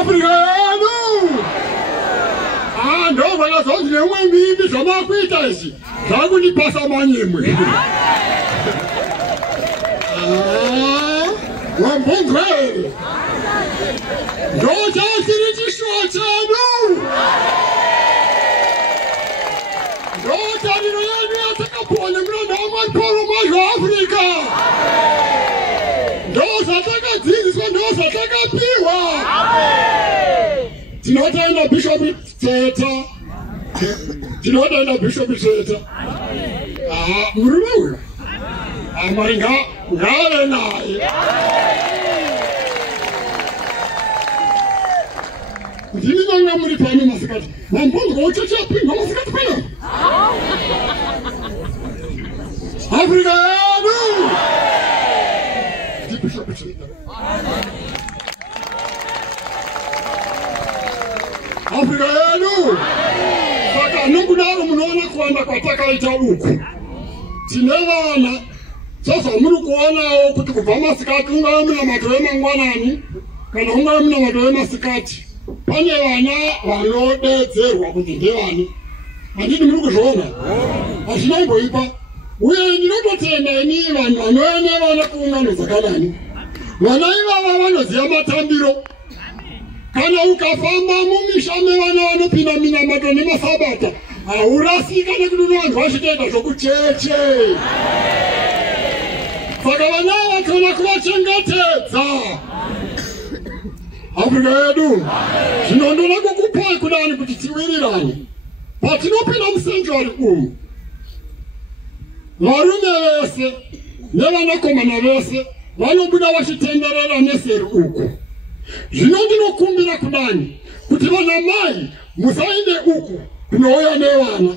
Afrika yenu. Ndo vakazonzi nemwe mimi zvamakuita izvi zvakundipasa manyemwe. Wambonzwa here? Ndochasiri chishuwa chenu. Ndotariro yenu yatakapuwa nemuranda waMwari Pauro mazvaAfrica. Ndozvatakadzidziswa, ndozvatakapiwa. Tinotaenda Bishop Teta. Tinotaenda Bishop Teta. Murume uyu. Mwari ngave naye. Ndini nanga muri pano masikati. Mambonzwa ucheche yapinga masikati pano. Afrika yenu. Bishop Teta. Afrika yenu. Saka nungunaro munoona kuwanda kwatakaita uku. Tine vana. Sasa muri kuonawo kuti kubva masikati ungave muna madhoo emangwanani kana ungave muna madhoo emasikati pane vana vanodedzerwa kuti ndevani. Handiti muri kuzviona? Hazvinamboipa. Uye ndinototenda ini vanhu vanouya nevana kuungano dzakanani. Vana ivava vanoziva matambiro. Kana ukafamba mumisha mevana vanopinda minamato nemasabata haurasika nekuti vanhu vachitoita zvokucheche. Saka vana vakona kuvachengetedza. Afrika yedu. Zvinondoda kukupai kudani kuti tiwirirane. Patinopinda musenjuari umu, varume vese nevanakomana vese vanobuda vachitenderera neseri uku. Zvino ndinokumbira kudani kuti vanamai musaende uku kunouya nevana.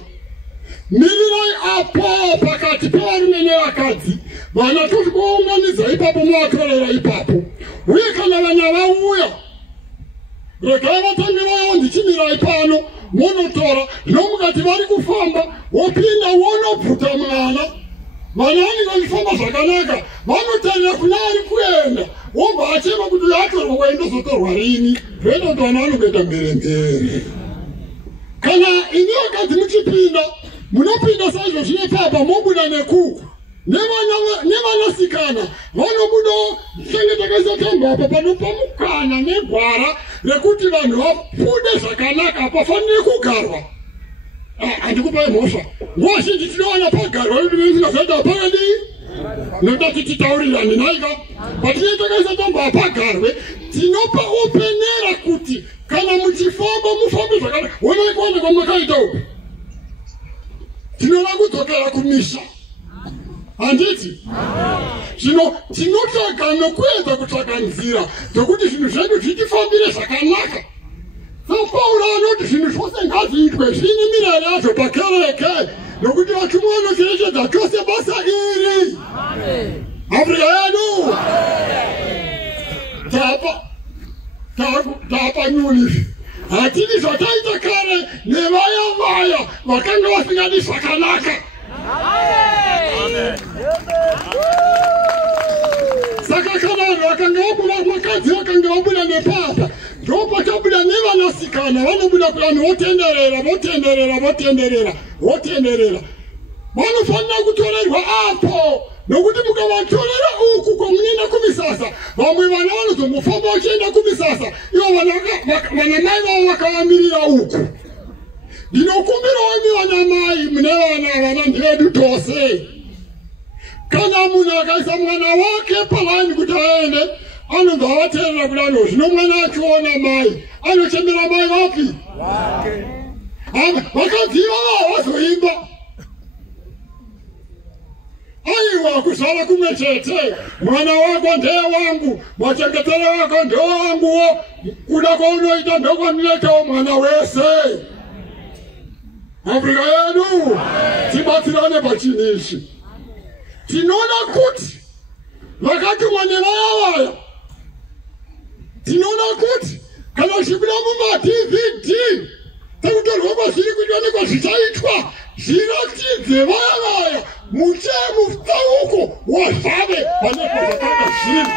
Mirirai apo pakati pevarume nevakadzi. Vana tozvikuunganidza ipapo muvatorera ipapo. Uye kana vana vauya, regai vatange vayo ndichimirai pano monotora. Zvino mukati vari kufamba wopinda wonobvuta mwana. Vana vanenge vachifamba zvakanaka vanotarira kuna ari kuenda. Wobva achema kuti atorwa waindozotorwa rini. Zvoita kuti vana vanongoita mberembere. Kana ini vakadzi muchipinda munopinda saizvo zvine papa mobuda nekuku. Nevanasikana vanobuda chengetakaisa tambo apa panopa mukana negwara rekuti vanhu vafunde zvakanaka hapafaniri kugarwa. Handikupai mhosva. Nguva zhinji tinowana pagarwa zvinozvaita hapakadii. Noda tititaurirane naika. Patinetakaisa tambo hapagarwe tinopa upenera kuti kana muchifamba mufambe zvakanaka. Onai kuona kwamakaita uku. Tinoda kudzokera kumisha. Handiti? Zvino tinotsvaga nokuedza kutsvaga nzira dzokuti zvinhu zvedu zvitifambire zvakanaka. Pauro anoti zvinhu zvose ngazviitwe zvine mirayiro yazvo pakereke nokuti vatumwa vanocherechedza chose basa iri. Afrika yedu. Tapa nyuni. Hatidi zvataita kare nevaya vakanga vasingadi zvakanaka. Saka kana vanhu vakanga vabuda, vakadzi vakanga vabuda nepapa, ndopachabuda nevanasikana vanobuda kuvanhu votenderera. Vanofanira kutorerwa apo, nokuti mukavatorera uku kwamunoenda kumisasa, vamwe vana vanozombofamba vachienda kumisasa, ivo vanamai vavo vakavamirira uku. Ndinokumbirawo imi vanamai mune vana ndedu tose. Kana munhu akaisa mwana wake palaini kuti aende, anobva avateerera kudano. Zvino mwana achiona mai, anochemera mai vapi? Vakadziva vazoimba. Aiwa kuzvala kumwe chete. Mwana wako ndeye wangu, machengetero wako ndeye wanguwo. Kuda kwaunoita ndokwandinoitawo mwana wese. Afrika yedu. Tibatsirane pachinishi. Tinoda kuti vakatumwa nevaya. Tinoda kuti kana zvibuda muma-DVD tekutorwa kwazviri kuonekwa zvichaitwa zviratidze vaya mutsauko wazvave vanezvo zvakanga zviri.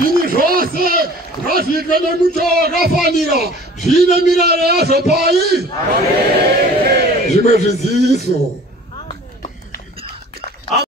zvini zvose ngazviitwe nemuto wakafanira zvine mirayiro yazvo pai. Zvimwe zviziviso